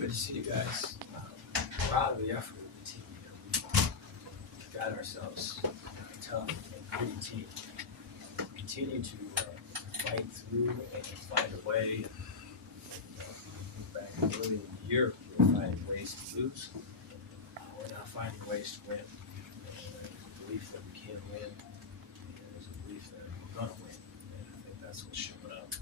Good to see you guys. Proud of the effort of the team. We've got ourselves a tough and gritty team. We continue to fight through and find a way. Back early in the year, we were finding ways to lose. We're now finding ways to win. There's a belief that we can win, and there's a belief that we're going to win. And I think that's what's showing up.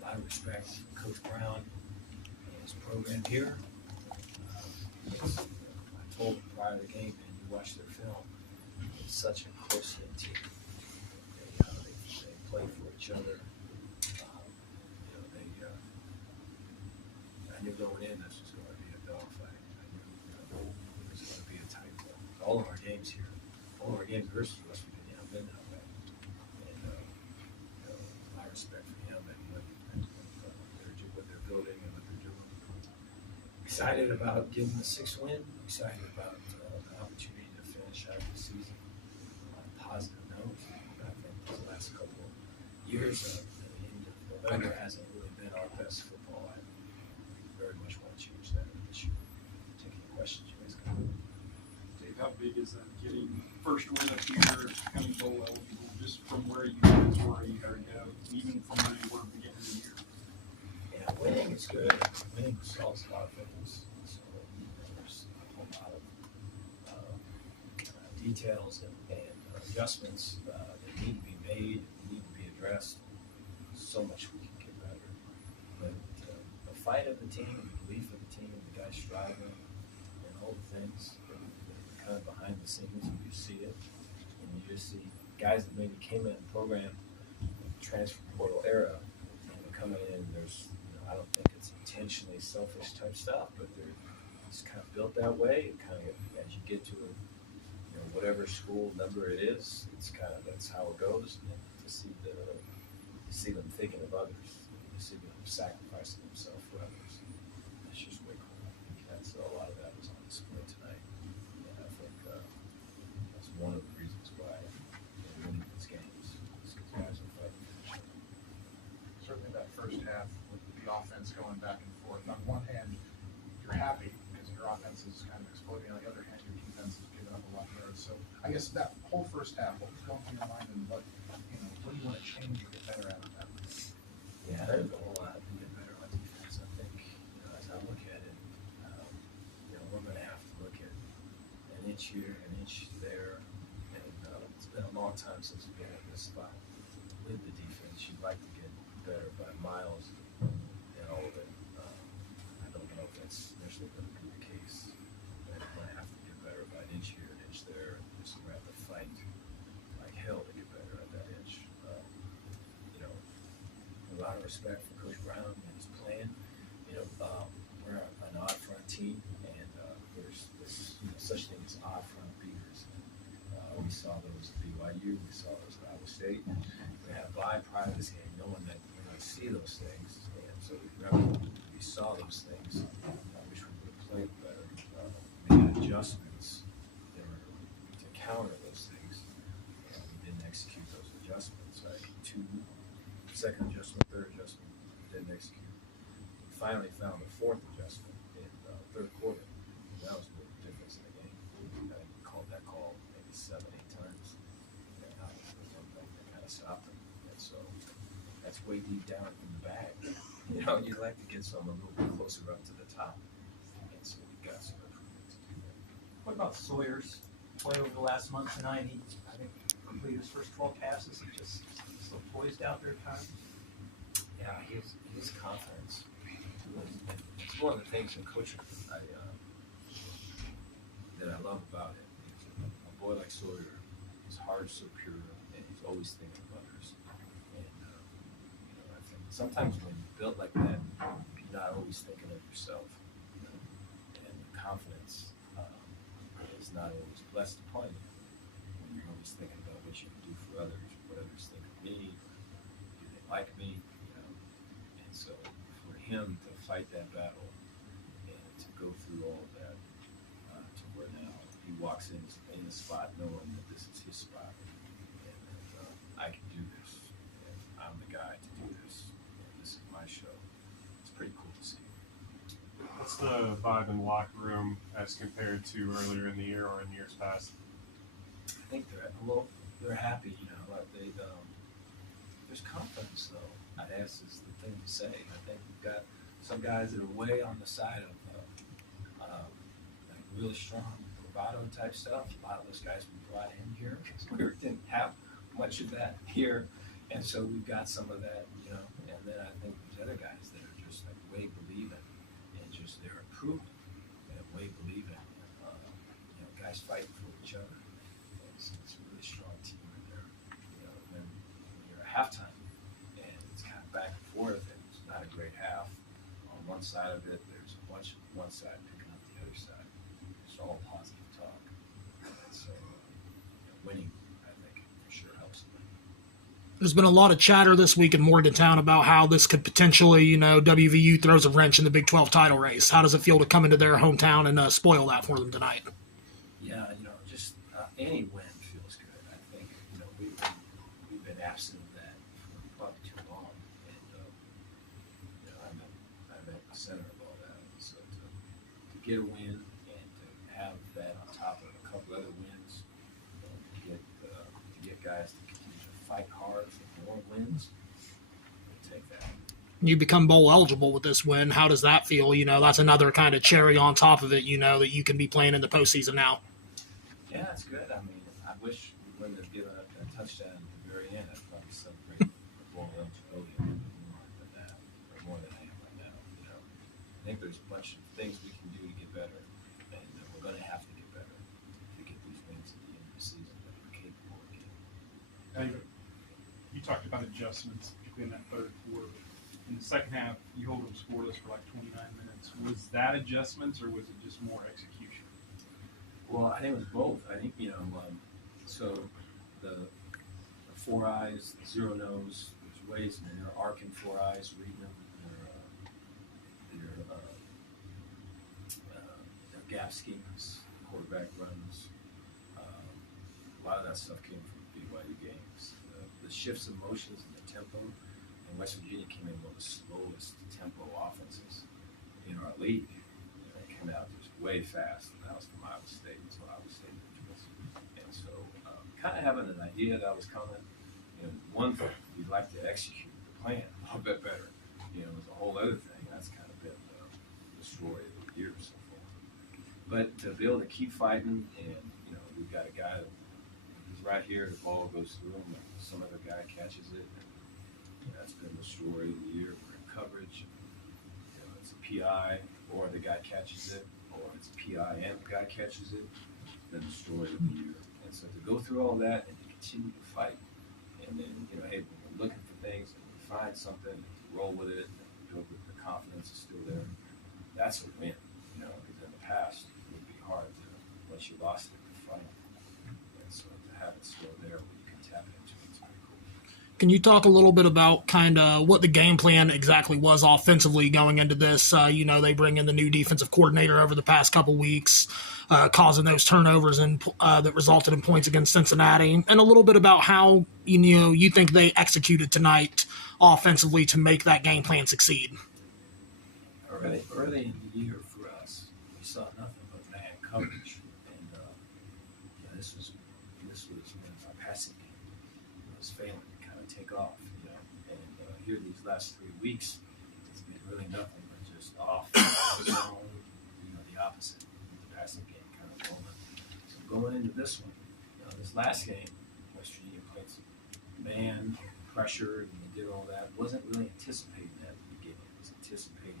A lot of respect for Coach Brown and his program here. I told him prior to the game, man, you watch their film, it's such a close-knit team. They play for each other. I knew going in this was going to be a dogfight. I knew it was going to be a tight one. All of our games here, all of our games versus West Virginia, have been that way. And my respect for him and what they're building and what they're doing. Excited about getting the 6th win. Excited about the opportunity to finish out the season on a positive note. I think the last couple of years at the end of November hasn't really been our best football. I very much want to change that this year. Take any questions you guys got. Dave, how big is that getting first win of the year, becoming bowl eligible, just from where you guys were a year ago, even from where you were at the beginning of the year? Yeah, winning is good. Winning solves a lot of things. So there's a whole lot of details and adjustments that need to be made, need to be addressed. So much we can get better. But the fight of the team, the belief of the team, the guys striving, and all the things that are kind of behind the scenes, you see it. And you just see guys that maybe came in the program, transfer portal era, and they're coming in, there's, I don't think it's intentionally selfish type stuff, but it's kind of built that way. It kind of, as you get to whatever school number it is, it's kind of, that's how it goes. And to see them thinking of others, to see them sacrificing themselves for others, it's just way cool. I think that's a lot of that was on display tonight, and I think that's one of the reasons why they're winning these games. Is because guys are fighting. Certainly that first half with the offense going back and forth. On one hand, you're happy because your offense is kind of exploding. On the other hand, your defense is giving up a lot of yards. So I guess that whole first half, what was going through your mind, and what do you want to change or get better at that? Yeah, there's a whole lot to get better on defense. I think, as I look at it, we're going to have to look at an inch here, an inch there, and it's been a long time since we've been in this spot with the defense. You'd like to get better by miles and all of it. I don't know if that's necessarily going to be the case. But we're going to have to get better by an inch here, an inch there, and just we're going to have to fight like hell to get better at that inch. A lot of respect for Coach Brown and his plan. We're an odd front team, and there's such thing as odd front beaters. We saw those at BYU, we saw those at Iowa State. We had a bye prior to this game, knowing that we're going to see those things, and so we saw those things. I wish we would have played better, made adjustments to counter those things. We didn't execute those adjustments. Second adjustment, third adjustment, didn't execute. We finally found the 4th adjustment in the 3rd quarter. And that was the difference in the game. I think we called that call maybe 7, 8 times. And that kind of stopped them. And so that's way deep down in the bag. You'd like to get some a little bit closer up to the top. And so we've got some improvement to do there. What about Sawyer's play over the last month tonight? He, I think, completed his first 12 passes. He just so poised out there at times. Yeah, his confidence. It's one of the things in coaching that I love about it. A boy like Sawyer, his heart's so pure, and he's always thinking of others. And I think sometimes when you're built like that, you're not always thinking of yourself. And the confidence is not always blessed upon you when you're always thinking about what you can do for others, what others think of me, do they like me, And so for him to fight that battle and to go through all of that to where now he walks in the spot knowing that this is his spot and that I can do this and I'm the guy to do this and this is my show. It's pretty cool to see. What's the the vibe in the locker room as compared to earlier in the year or in years past? I think they're happy, you know, like there's confidence though. I'd ask is the thing to say. I think we've got some guys that are way on the side of like really strong bravado type stuff. A lot of those guys we brought in here because we didn't have much of that here, and so we've got some of that, you know. And then I think there's other guys that are just like way believing and just their improvement and way believing. You know, guys fighting for each other. It's a really strong team in there. You know, when you're at halftime and it's kind of back and forth and it's not a great half. On one side of it, there's a bunch of one side picking up the other side. It's all positive talk. And so winning, I think, for sure helps them. There's been a lot of chatter this week in Morgantown about how this could potentially, WVU throws a wrench in the Big 12 title race. How does it feel to come into their hometown and spoil that for them tonight? Yeah, just any win feels good. I think, we've been absent of that for probably too long. And, I'm at the center of all that. So to get a win and to have that on top of a couple other wins, to get guys to continue to fight hard for more wins, we'll take that. You become bowl eligible with this win. How does that feel? That's another kind of cherry on top of it, that you can be playing in the postseason now. Yeah, it's good. I mean, I wish we wouldn't have given up that touchdown at the very end. I'd probably celebrate the ball eligibility more than that, or more than I am right now. I think there's a bunch of things we can do to get better, and we're going to have to get better to get these wins at the end of the season that we're capable of getting. Now, you talked about adjustments, particularly in that third quarter. In the second half, you hold them scoreless for like 29 minutes. Was that adjustments, or was it just more execution? Well, I think it was both. I think, so the four eyes, the zero nose, there's ways, and they're arcing four eyes, reading them, their gap schemes, quarterback runs. A lot of that stuff came from BYU games. The shifts of motions and the tempo, and West Virginia came in one of the slowest tempo offenses in our league. It came out just way fast. And that was from Iowa State, so Iowa State was. And so, kind of having an idea that was coming. One thing we'd like to execute the plan a little bit better. There's a whole other thing that's kind of been the story of the year so far. But to be able to keep fighting, and we've got a guy who's right here. The ball goes through him, and some other guy catches it. And, that's been the story of the year. We're in coverage. It's a PI, or the guy catches it, or it's a PI and the guy catches it. Then the story of the year. And so to go through all that and to continue to fight, and then hey, when we're looking for things and we find something, and to roll with it, and build with the confidence is still there. That's a win. Because in the past it would be hard to once you lost it to fight. And so to have it still there where you can tap into it's pretty cool. Can you talk a little bit about kind of what the game plan exactly was offensively going into this? They bring in the new defensive coordinator over the past couple weeks, causing those turnovers and that resulted in points against Cincinnati, and a little bit about how you think they executed tonight offensively to make that game plan succeed. Early in the year for us, we saw nothing but man coverage, and this was when our passing game was failing to kind of take off, and here these last 3 weeks, it's been really nothing but just off zone, the opposite, the passing game kind of going. So going into this one, this last game, West Virginia played some man pressure, and they did all that. Wasn't really anticipating that at the beginning. It was anticipating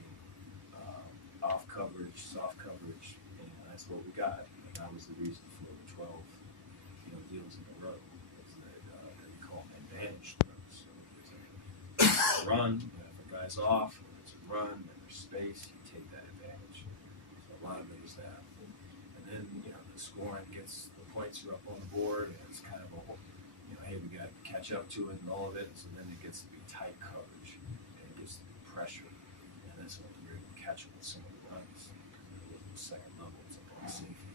off coverage, soft coverage, and that's what we got. And that was the reason for the 12, deals in a row. Is that they call them advantage throws. So if there's a run, if a guy's off, or it's a run, and there's space, you take that advantage. So a lot of it is that. And then, the scoring gets, the points are up on the board, and it's kind of a, hey, we got to catch up to it and all of it. So then it gets to be tight coverage, and it gets to be pressure. And that's when you're able to catch up with some of the runs. The second level is up on safety.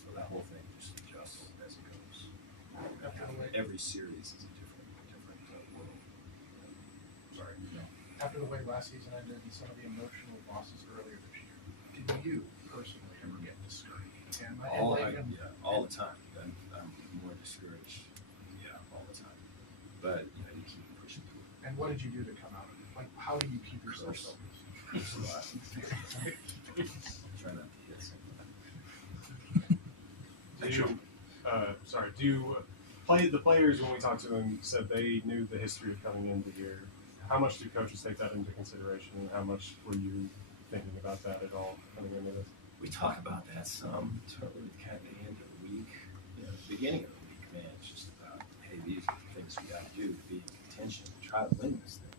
So that whole thing just adjusts as it goes. Every series is a different world. Sorry. After the way last season ended and some of the emotional losses earlier this year, Did you personally ever get discouraged? And All the time. I'm more discouraged. Yeah, all the time. But you keep pushing through. And what did you do to come out of it? Like, how do you keep yourself Curse. focused? Try not to get something. The players, when we talked to them, said they knew the history of coming into here. How much do coaches take that into consideration, and how much were you thinking about that at all coming into this? We talk about that some toward kind of the end of the week, the beginning of the week, man. It's just about, hey, these are the things we got to do to be in contention, to try to win this thing.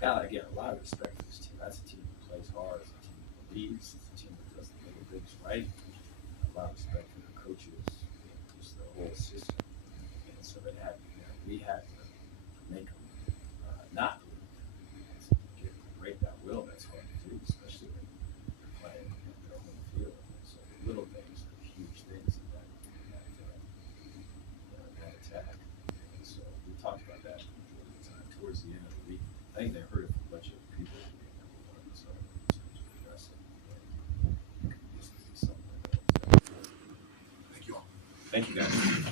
Gotta get a lot of respect for this team. That's a team that plays hard. It's a team that believes. It's a team that does the little things right. A lot of respect for the coaches, just the whole system. And so we had to make them not believe. Break that will. That's hard to do, especially when you're playing at their home field. So the little things are huge things in that attack. And so we talked about that towards the end of the week. I think they heard it from a bunch of people. So to address it. This is something. Thank you all. Thank you guys.